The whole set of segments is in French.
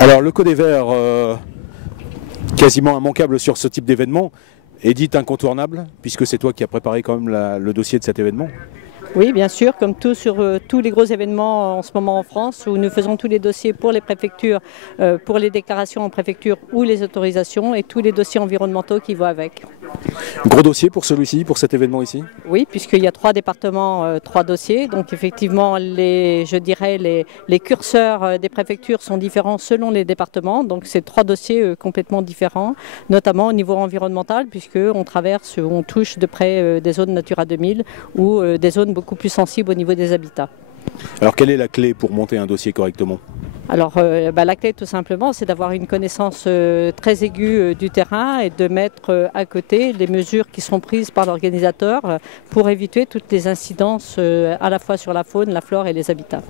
Alors le Caudet Vert, quasiment immanquable sur ce type d'événement, Edith incontournable, puisque c'est toi qui as préparé quand même le dossier de cet événement. Oui, bien sûr, comme tout sur tous les gros événements en ce moment en France, où nous faisons tous les dossiers pour les préfectures, pour les déclarations en préfecture ou les autorisations, et tous les dossiers environnementaux qui vont avec. Gros dossier pour celui-ci, pour cet événement ici? Oui, puisqu'il y a 3 départements, 3 dossiers, donc effectivement je dirais les curseurs des préfectures sont différents selon les départements, donc c'est 3 dossiers complètement différents, notamment au niveau environnemental, puisqu'on on touche de près des zones Natura 2000 ou des zones beaucoup plus sensibles au niveau des habitats. Alors quelle est la clé pour monter un dossier correctement? Alors la clé tout simplement c'est d'avoir une connaissance très aiguë du terrain et de mettre à côté les mesures qui sont prises par l'organisateur pour éviter toutes les incidences à la fois sur la faune, la flore et les habitats.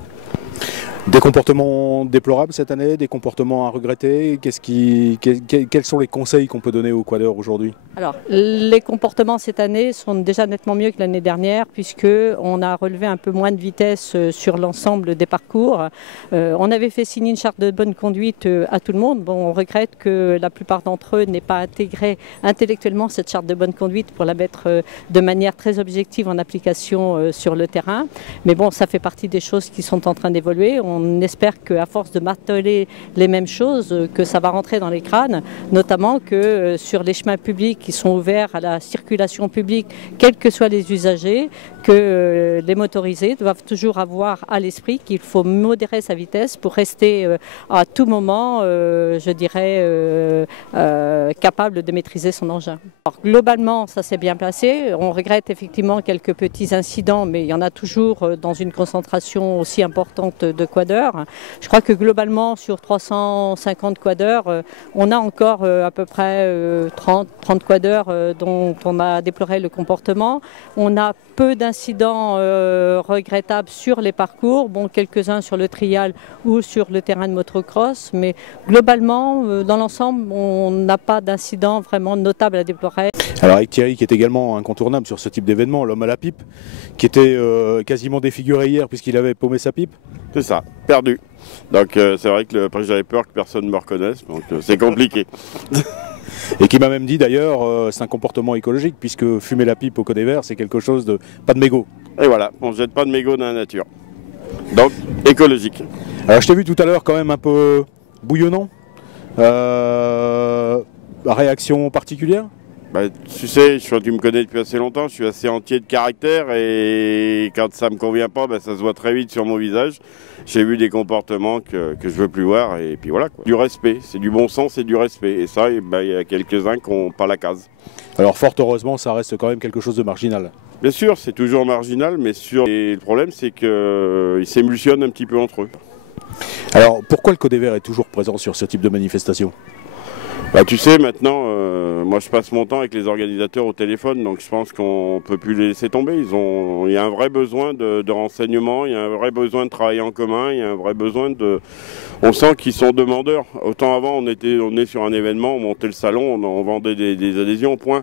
Des comportements déplorables cette année, des comportements à regretter, quels sont les conseils qu'on peut donner aux quadeurs aujourd'hui? Alors, les comportements cette année sont déjà nettement mieux que l'année dernière puisqu'on a relevé un peu moins de vitesse sur l'ensemble des parcours. On avait fait signer une charte de bonne conduite à tout le monde. Bon, on regrette que la plupart d'entre eux n'aient pas intégré intellectuellement cette charte de bonne conduite pour la mettre de manière très objective en application sur le terrain. Mais bon, ça fait partie des choses qui sont en train d'évoluer. On espère qu'à force de marteler les mêmes choses, que ça va rentrer dans les crânes, notamment que sur les chemins publics qui sont ouverts à la circulation publique, quels que soient les usagers, que les motorisés doivent toujours avoir à l'esprit qu'il faut modérer sa vitesse pour rester à tout moment, je dirais, capable de maîtriser son engin. Alors, globalement, ça s'est bien passé. On regrette effectivement quelques petits incidents, mais il y en a toujours dans une concentration aussi importante de quadeurs. Je crois que globalement, sur 350 quadeurs, on a encore à peu près 30 quadeurs dont on a déploré le comportement. On a peu d'incidents regrettables sur les parcours, bon, quelques-uns sur le trial ou sur le terrain de motocross, mais globalement, dans l'ensemble, on n'a pas d'incidents vraiment notables à déplorer. Alors avec Thierry qui est également incontournable sur ce type d'événement, l'homme à la pipe, qui était quasiment défiguré hier puisqu'il avait paumé sa pipe. C'est ça, perdu. Donc c'est vrai que j'avais peur que personne ne me reconnaisse, donc c'est compliqué. Et qui m'a même dit d'ailleurs, c'est un comportement écologique, puisque fumer la pipe au Caudet Vert, c'est quelque chose de pas de mégot. Et voilà, on ne jette pas de mégot dans la nature. Donc, écologique. Alors je t'ai vu tout à l'heure quand même un peu bouillonnant. Réaction particulière? Bah, tu sais, tu me connais depuis assez longtemps, je suis assez entier de caractère et quand ça me convient pas, ça se voit très vite sur mon visage. J'ai vu des comportements que je veux plus voir et puis voilà quoi. Du respect, c'est du bon sens et du respect. Et ça, il y a quelques-uns qui n'ont pas la case. Alors fort heureusement, ça reste quand même quelque chose de marginal. Bien sûr, c'est toujours marginal, mais et le problème c'est qu'ils s'émulsionnent un petit peu entre eux. Alors pourquoi le Caudet Vert est toujours présent sur ce type de manifestation? Tu sais, maintenant, moi je passe mon temps avec les organisateurs au téléphone, donc je pense qu'on ne peut plus les laisser tomber. Il y a un vrai besoin de renseignements, il y a un vrai besoin de travailler en commun, il y a un vrai besoin de... On sent qu'ils sont demandeurs. Autant avant, on est sur un événement, on montait le salon, on vendait des adhésions, point.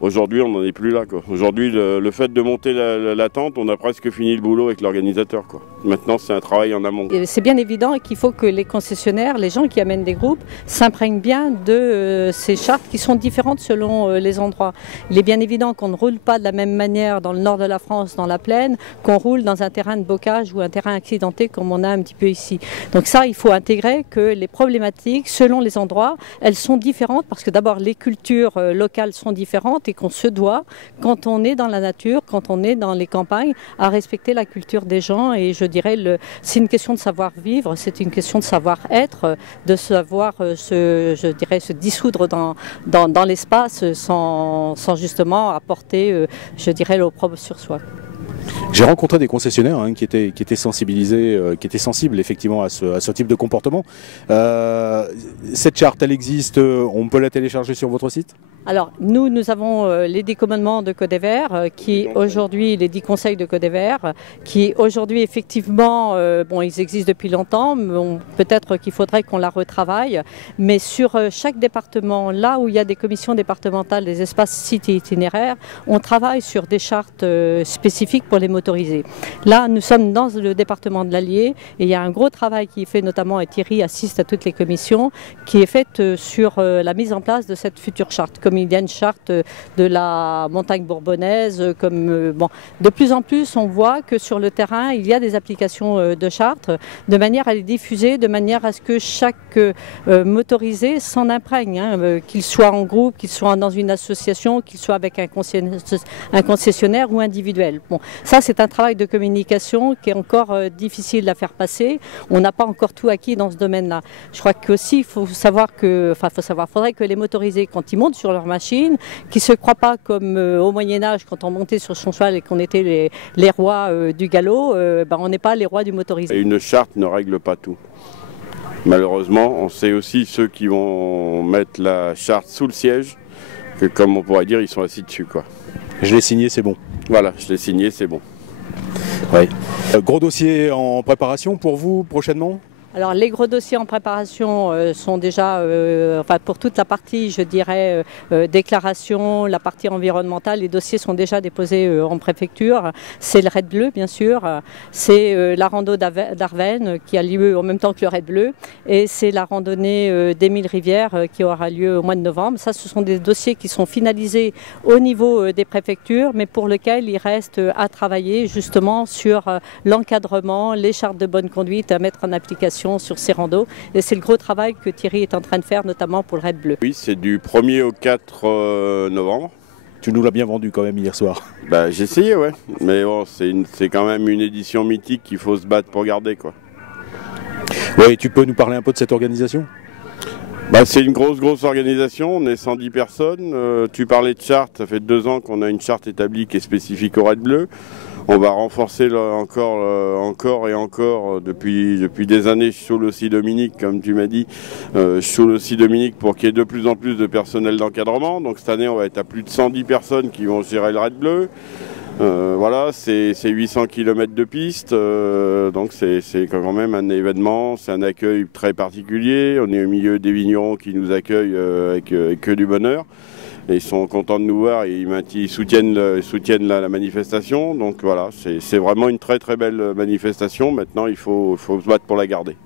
Aujourd'hui, on n'en est plus là, quoi. Aujourd'hui, le fait de monter la tente, on a presque fini le boulot avec l'organisateur, quoi. Maintenant, c'est un travail en amont. C'est bien évident qu'il faut que les concessionnaires, les gens qui amènent des groupes, s'imprègnent bien de ces chartes qui sont différentes selon les endroits. Il est bien évident qu'on ne roule pas de la même manière dans le nord de la France, dans la plaine, qu'on roule dans un terrain de bocage ou un terrain accidenté comme on a un petit peu ici. Donc ça, il faut intégrer que les problématiques, selon les endroits, elles sont différentes parce que d'abord, les cultures locales sont différentes et qu'on se doit, quand on est dans la nature, quand on est dans les campagnes, à respecter la culture des gens. Et je dirais, c'est une question de savoir-vivre, c'est une question de savoir-être, de savoir se dissoudre dans l'espace sans justement apporter, je dirais, l'opprobre sur soi. J'ai rencontré des concessionnaires qui étaient sensibilisés, qui étaient sensibles effectivement à ce type de comportement. Cette charte, elle existe, on peut la télécharger sur votre site ? Alors, nous avons les 10 commandements de Codéver, qui aujourd'hui, les 10 conseils de Codéver, qui aujourd'hui, effectivement, bon, ils existent depuis longtemps, mais peut-être qu'il faudrait qu'on la retravaille, mais sur chaque département, là où il y a des commissions départementales, des espaces sites et itinéraires, on travaille sur des chartes spécifiques pour les motorisés. Là, nous sommes dans le département de l'Allier, et il y a un gros travail qui est fait, notamment, et Thierry assiste à toutes les commissions, qui est faite sur la mise en place de cette future charte. Comme il y a une charte de la montagne bourbonnaise, bon, de plus en plus on voit que sur le terrain il y a des applications de charte, de manière à les diffuser, de manière à ce que chaque motorisé s'en imprègne, hein, qu'il soit en groupe, qu'il soit dans une association, qu'il soit avec un concessionnaire ou individuel. Bon, ça c'est un travail de communication qui est encore difficile à faire passer. On n'a pas encore tout acquis dans ce domaine-là. Je crois qu'aussi il faut savoir que, faudrait que les motorisés, quand ils montent sur leur machine, qui ne se croient pas comme au Moyen-Âge, quand on montait sur son cheval et qu'on était les rois du galop, on n'est pas les rois du motorisé. Et une charte ne règle pas tout. Malheureusement, on sait aussi ceux qui vont mettre la charte sous le siège, que comme on pourrait dire, ils sont assis dessus, quoi. Je l'ai signé, c'est bon. Voilà, je l'ai signé, c'est bon. Ouais. Gros dossier en préparation pour vous prochainement ? Alors les gros dossiers en préparation sont déjà, pour toute la partie, je dirais, déclaration, la partie environnementale, les dossiers sont déjà déposés en préfecture. C'est le Raid Bleu, bien sûr, c'est la rando d'Arvennes qui a lieu en même temps que le Raid Bleu, et c'est la randonnée d'Émile-Rivière qui aura lieu au mois de novembre. Ça, ce sont des dossiers qui sont finalisés au niveau des préfectures, mais pour lesquels il reste à travailler justement sur l'encadrement, les chartes de bonne conduite à mettre en application sur ces randos, et c'est le gros travail que Thierry est en train de faire, notamment pour le Raid Bleu. Oui, c'est du 1er au 4 novembre. Tu nous l'as bien vendu quand même hier soir. Bah, j'ai essayé, ouais, mais bon, c'est quand même une édition mythique qu'il faut se battre pour garder, quoi. Oui, tu peux nous parler un peu de cette organisation ? Bah, c'est une grosse organisation, on est 110 personnes. Tu parlais de charte, ça fait 2 ans qu'on a une charte établie qui est spécifique au Raid Bleu. On va renforcer encore et encore depuis des années. Je saoule aussi Dominique, comme tu m'as dit. Je saoule aussi Dominique pour qu'il y ait de plus en plus de personnel d'encadrement. Donc cette année, on va être à plus de 110 personnes qui vont gérer le Raid Bleu. Voilà, c'est 800 km de piste, donc c'est quand même un événement, c'est un accueil très particulier. On est au milieu des vignerons qui nous accueillent avec que du bonheur. Et ils sont contents de nous voir et ils soutiennent la manifestation. Donc voilà, c'est vraiment une très belle manifestation. Maintenant, il faut se battre pour la garder.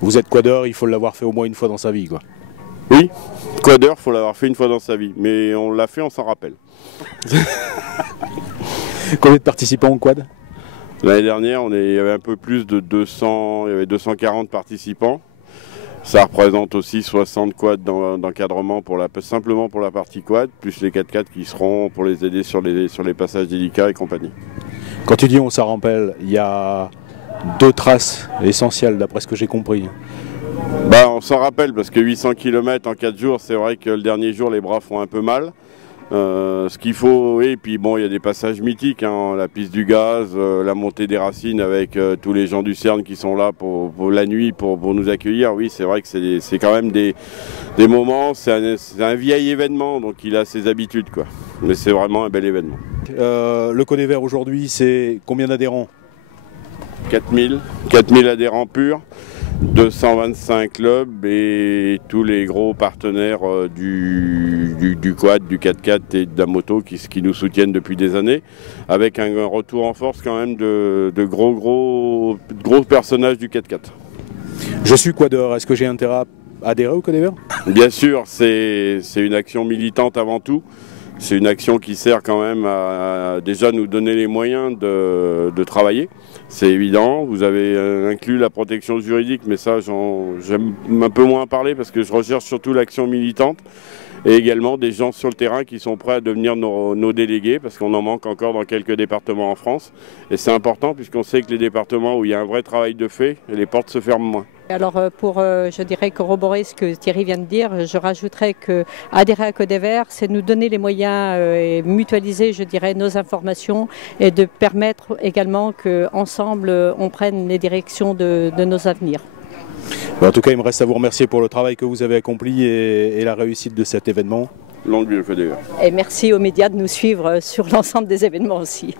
Vous êtes quadeur, il faut l'avoir fait au moins une fois dans sa vie, quoi. Oui, quadeur, il faut l'avoir fait une fois dans sa vie. Mais on l'a fait, on s'en rappelle. Combien de participants au quad ? L'année dernière, il y avait un peu plus de 200, il y avait 240 participants. Ça représente aussi 60 quads d'encadrement simplement pour la partie quad, plus les 4x4 qui seront pour les aider sur les passages délicats et compagnie. Quand tu dis on s'en rappelle, il y a 2 traces essentielles d'après ce que j'ai compris. Bah, on s'en rappelle parce que 800 km en 4 jours, c'est vrai que le dernier jour les bras font un peu mal. Ce qu'il faut, et puis bon, il y a des passages mythiques, hein, la piste du gaz, la montée des racines avec tous les gens du CERN qui sont là pour la nuit pour nous accueillir. Oui, c'est vrai que c'est quand même des moments, c'est un vieil événement, donc il a ses habitudes, quoi. Mais c'est vraiment un bel événement. Le Codéver aujourd'hui, c'est combien d'adhérents ? 4000 adhérents purs. 225 clubs et tous les gros partenaires du quad, du 4x4 et de la moto qui nous soutiennent depuis des années, avec un retour en force quand même de gros personnages du 4x4. Je suis quadeur, est-ce que j'ai intérêt à adhérer au Codéver ? Bien sûr, c'est une action militante avant tout. C'est une action qui sert quand même à déjà nous donner les moyens de travailler. C'est évident, vous avez inclus la protection juridique, mais ça j'aime un peu moins parler parce que je recherche surtout l'action militante et également des gens sur le terrain qui sont prêts à devenir nos délégués parce qu'on en manque encore dans quelques départements en France. Et c'est important puisqu'on sait que les départements où il y a un vrai travail de fait, les portes se ferment moins. Alors pour, je dirais, corroborer ce que Thierry vient de dire, je rajouterais qu'adhérer à Codéver, c'est nous donner les moyens et mutualiser, je dirais, nos informations et de permettre également qu'ensemble, on prenne les directions de nos avenirs. En tout cas, il me reste à vous remercier pour le travail que vous avez accompli et la réussite de cet événement. Longueville-Côte-d'Ailleurs. Et merci aux médias de nous suivre sur l'ensemble des événements aussi.